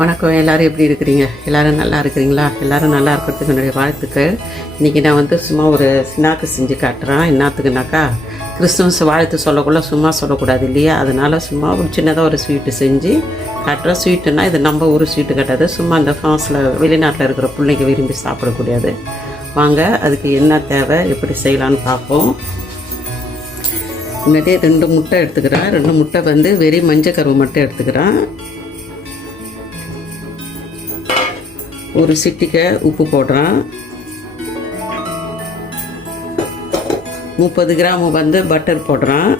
வணக்கம். எல்லோரும் எப்படி இருக்கிறீங்க? எல்லோரும் நல்லா இருக்கிறீங்களா? எல்லோரும் நல்லா இருக்கிறதுக்கு என்னுடைய வாழ்த்துக்கள். இன்றைக்கி நான் சும்மா ஒரு ஸ்நாக்கு செஞ்சு காட்டுறேன். என்னத்துக்குனாக்கா, கிறிஸ்துமஸ் வாழ்த்து சொல்லக்குள்ள சும்மா சொல்லக்கூடாது இல்லையா? அதனால் சும்மா ஒரு சின்னதாக ஒரு ஸ்வீட்டு செஞ்சு காட்டுறேன். ஸ்வீட்டுன்னா இது நம்ம ஒரு ஸ்வீட்டு கட்டாது, சும்மா அந்த ஃப்ரான்ஸில் வெளிநாட்டில் இருக்கிற பிள்ளைங்க விரும்பி சாப்பிடக்கூடியது. வாங்க, அதுக்கு என்ன தேவை, எப்படி செய்யலான்னு பார்ப்போம். முன்னாடியே 2 முட்டை எடுத்துக்கிறேன். 2 முட்டை வெறும் மஞ்சள் கருவு மட்டும் எடுத்துக்கிறேன். ஒரு சிட்டிகை உப்பு போடுறேன். 30 கிராம் பட்டர் போடுறேன்.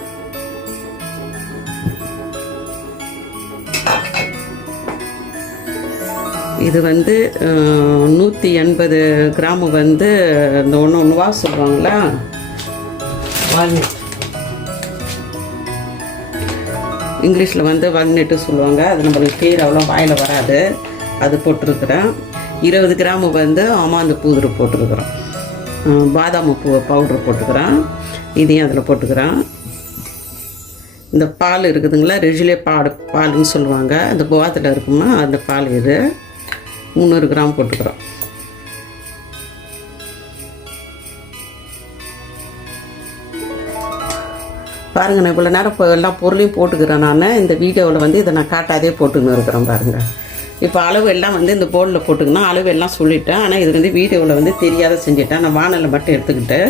இது 180 கிராம் இந்த ஒன்றுவா சொல்லுவாங்களா, வால்நட். இங்கிலீஷில் வால்நட்டு சொல்லுவாங்க. அது நம்மளுக்கு பேர் அவ்வளோ வாயில் வராது. அது போட்டிருக்கிறேன். 20 கிராம் ஆமாந்து பவுடர் போட்டிருக்கிறேன். பாதாம் பூ பவுட்ரு போட்டுக்கிறேன். இதையும் அதில் போட்டுக்கிறேன். இந்த பால் இருக்குதுங்களா, ரெஜிலே பால்னு சொல்லுவாங்க, அந்த போகத்தில் இருக்குமா அந்த பால். இது 300 கிராம் போட்டுக்கிறோம். பாருங்கள், நான் இவ்வளோ நேரம் எல்லா பொருளையும் போட்டுக்கிறேன். நான் இந்த வீடியோவில் இதை நான் காட்டாதே போட்டுன்னு இருக்கிறேன். பாருங்கள், இப்போ அளவு எல்லாம் இந்த போர்டில் போட்டுக்கணும். அளவு எல்லாம் சொல்லிட்டேன். ஆனால் இது வீடியோவில் தெரியாத செஞ்சுட்டேன். நான் வானலில் மட்டும் எடுத்துக்கிட்டு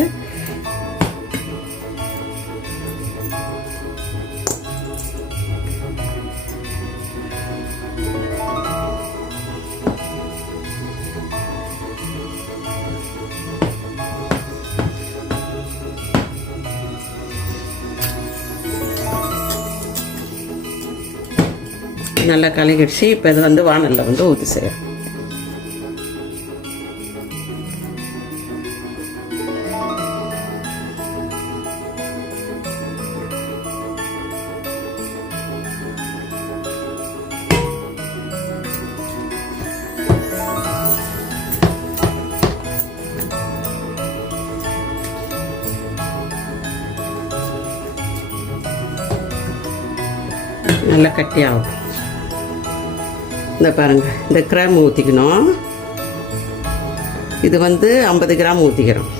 நல்லா கலக்கிடுச்சு. இப்போ இது வானலில் ஊற்றி செய்கிறேன். நல்லா கட்டியாகும். இந்த பாருங்கள், இந்த கிராம் ஊற்றிக்கணும். இது 50 கிராம் ஊற்றிக்கிறோம்.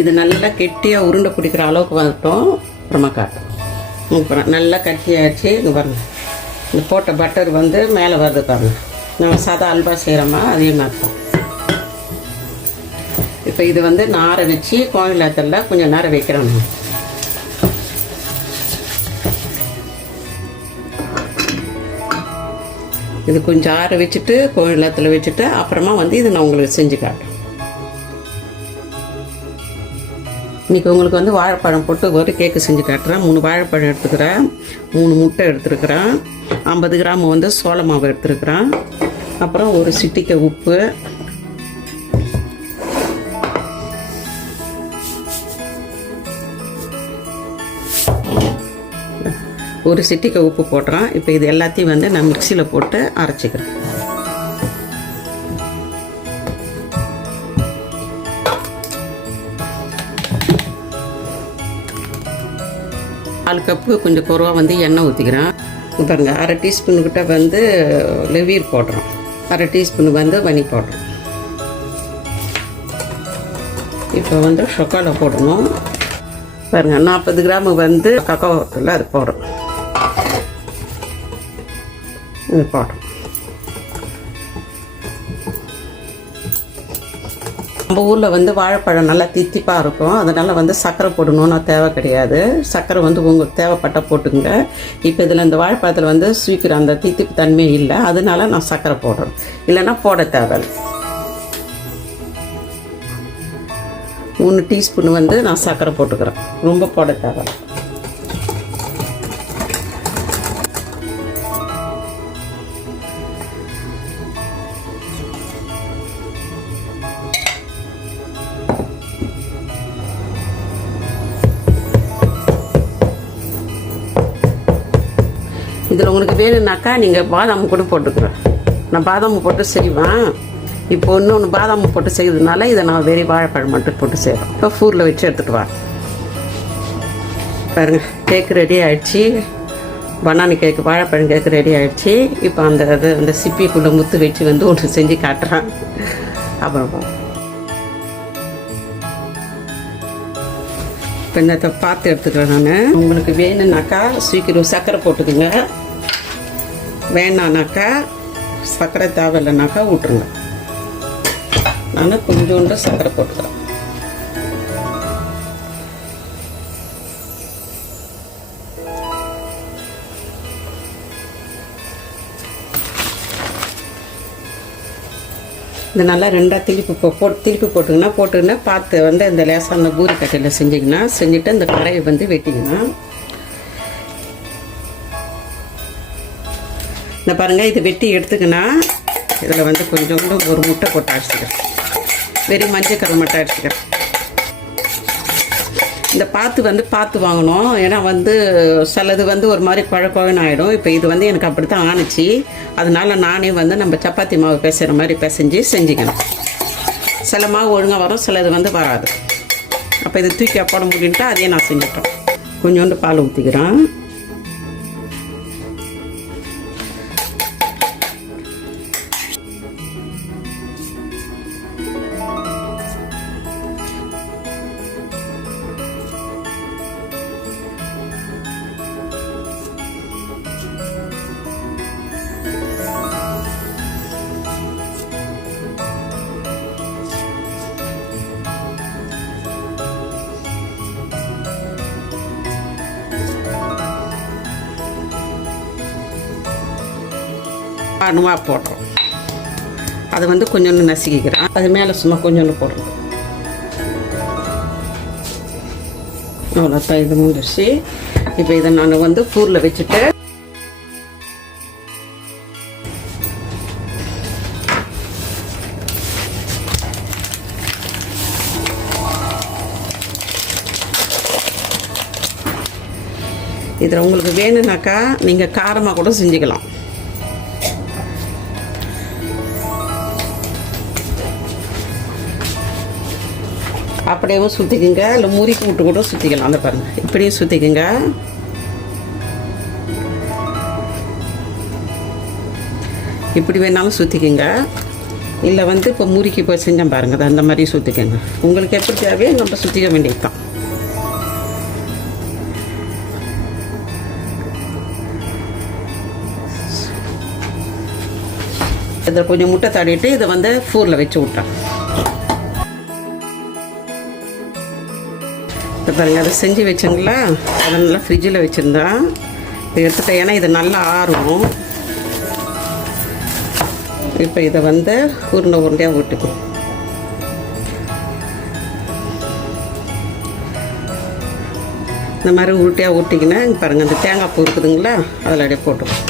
இது நல்லா கெட்டியாக உருண்டை பிடிக்கிற அளவுக்கு வரட்டும். அப்புறமா காட்டும். அப்புறம் நல்லா கட்டியாச்சு. இங்கே பாருங்கள், இந்த போட்ட பட்டர் மேலே வருது பாருங்க. நம்ம சாதா அல்வா செய்கிறோமா அதே மாதிரி தான். இப்போ இது நாரை வச்சு கோயிலத்தில் கொஞ்சம் நேரம் வைக்கிறோம். இது கொஞ்சம் ஆற வச்சுட்டு கோயிலத்தில் வச்சுட்டு அப்புறமா இது நான் உங்களுக்கு செஞ்சு காட்டுறேன். இன்றைக்கி உங்களுக்கு வாழைப்பழம் போட்டு ஒரு கேக்கு செஞ்சு காட்டுறேன். 3 வாழைப்பழம் எடுத்துக்கிறேன். 3 முட்டை எடுத்துருக்கிறேன். 50 கிராம் சோள மாவு எடுத்துருக்கிறேன். அப்புறம் ஒரு சிட்டிகை உப்பு, ஒரு சிட்டிகை உப்பு போடுறேன். இப்போ இது எல்லாத்தையும் நான் மிக்சியில் போட்டு அரைச்சிக்கிறேன். கால் கப்பு கொஞ்சம் குறவாக எண்ணெய் ஊற்றிக்கிறேன். பாருங்க, அரை டீஸ்பூனுக்கிட்ட லெவீர் போடுறோம். அரை டீஸ்பூன் வனி போடுறோம். இப்போ சொக்காலை போடணும். பாருங்கள், 40 கிராம் கக்காவில் அது போடுறோம். இது போடுறோம். நம்ம ஊரில் வாழைப்பழம் நல்லா தித்திப்பாக இருக்கும். அதனால் சர்க்கரை போடணும்னு தேவை கிடையாது. சர்க்கரை உங்களுக்கு தேவைப்பட்ட போட்டுங்க. இப்போ இதில் இந்த வாழைப்பழத்தில் சீக்கிர அந்த தித்திப்பு தன்மையே இல்லை. அதனால நான் சர்க்கரை போடுறேன், இல்லைன்னா போட தேவை. 3 டீஸ்பூன் நான் சர்க்கரை போட்டுக்கிறேன். ரொம்ப போட தேவை. இதில் உங்களுக்கு வேணும்னாக்கா நீங்கள் பாதாம் கூட போட்டுக்கிறேன். நான் பாதாம் போட்டு செய்வேன். இப்போ இன்னொன்று பாதாம் போட்டு செய்கிறதுனால இதை நான் வெறும் வாழைப்பழம் மட்டும் போட்டு செய்வேன். இப்போ ஃபூரில் வச்சு எடுத்துகிட்டு வா பாருங்கள். கேக்கு ரெடி ஆகிடுச்சி. பனானா கேக்கு, வாழைப்பழம் கேக்கு ரெடி ஆகிடுச்சி. இப்போ அந்த சிப்பிக்குள்ளே முத்து வச்சு வந்து ஒன்று செஞ்சு காட்டுறேன். அப்புறம் இப்போ என்னத்தை பார்த்து எடுத்துக்கிறேன் நான். உங்களுக்கு வேணும்னாக்கா சீக்கிரம் சர்க்கரை போட்டுக்குங்க. வேணானாக்கா சர்க்கரை தேவையில்லைனாக்கா விட்டுருங்க. நான் கொஞ்சோண்டு சர்க்கரை போட்டுக்கிறேன். இந்த நல்லா ரெண்டாக திருப்பி போட்டுங்கன்னா பார்த்து வந்து இந்த லேசான பூரி கட்டையில் செஞ்சுட்டு இந்த கரையை வந்து வெட்டிங்கன்னா இந்த பாருங்கள். இது வெட்டி எடுத்துக்கினா இதில் வந்து கொஞ்சோண்டு ஒரு முட்டை போட்டு அடிச்சுக்கிறேன். வெறும் மஞ்சக்கரை மட்டும் அடிச்சுக்கிறேன். இந்த பார்த்து வாங்கணும். ஏன்னா வந்து சிலது வந்து ஒரு மாதிரி குழன்னு ஆகிடும். இப்போ இது வந்து எனக்கு அப்படி தான் ஆணுச்சு. அதனால நானே வந்து நம்ம சப்பாத்தி மாவு பிசைகிற மாதிரி செஞ்சுக்கணும். சில மாவு ஒழுங்காக வரும், சிலது வந்து வராது. அப்போ இதை தூக்கி போட முடியுன்ட்டு அதையே நான் செஞ்சுட்டேன். கொஞ்சோண்டு பால் ஊற்றிக்கிறேன். அணுவாக போடுறோம். அதை வந்து கொஞ்சோண்டு நசுக்கிக்கிறேன். அது மேலே சும்மா கொஞ்சோண்டு போடுறோம். அவ்வளோதான், இது முடிச்சு. இப்போ இதை நான் வந்து ஃபூரில் வச்சுட்டு இதில் உங்களுக்கு வேணும்னாக்கா நீங்கள் காரமாக கூட செஞ்சுக்கலாம். அப்படியே சுற்றிக்குங்க. இல்லை முறிக்கு விட்டு கூட சுற்றிக்கலாம். அந்த பாருங்கள், இப்படியும் சுற்றிக்குங்க. இப்படி வேணாலும் சுற்றிக்குங்க. இல்லை வந்து இப்போ முறிக்கு போய் செஞ்சேன் பாருங்கள், அந்த மாதிரி சுற்றிக்கங்க. உங்களுக்கு எப்படி தேவையோ நம்ம சுற்றிக்க வேண்டியது தான். இதில் கொஞ்சம் முட்டை தடவிட்டு இதை வந்து ஃபூரில் வச்சு விட்டேன். இப்போ பாருங்கள், அதை செஞ்சு வச்சுங்களா, அதை நல்லா ஃப்ரிட்ஜில் வச்சுருந்தேன். இதை எடுத்துட்டேன். ஏன்னா இது நல்லா ஆறும். இப்போ இதை வந்து உருண்டையாக ஊட்டிக்கும். இந்த மாதிரி உருட்டையாக ஊட்டிக்கினா இங்கே பாருங்கள், அந்த தேங்காய் பூ இருக்குதுங்களா, அதில் அப்படியே போட்டுக்கும்.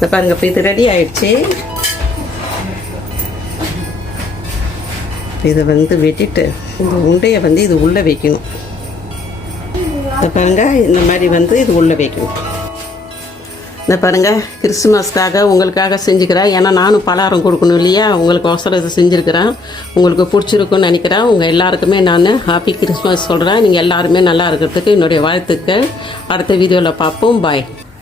இந்த பாருங்கள், இப்போ இது ரெடி ஆயிடுச்சு. இதை வந்து வெட்டிட்டு இந்த உண்டையை வந்து இது உள்ளே வைக்கணும். இந்த பாருங்கள், இந்த மாதிரி வந்து இது உள்ளே வைக்கணும். இந்த பாருங்கள், கிறிஸ்துமஸ்க்காக உங்களுக்காக செஞ்சுக்கிறேன். ஏன்னா நானும் பலகாரம் கொடுக்கணும் இல்லையா, உங்களுக்கு அவசரம் இதை செஞ்சுருக்கிறேன். உங்களுக்கு பிடிச்சிருக்குன்னு நினைக்கிறேன். உங்கள் எல்லாருக்குமே நான் ஹாப்பி கிறிஸ்மஸ் சொல்கிறேன். நீங்கள் எல்லாருமே நல்லா இருக்கிறதுக்கு என்னுடைய வாழ்த்துக்கள். அடுத்த வீடியோவில் பார்ப்போம். பாய்.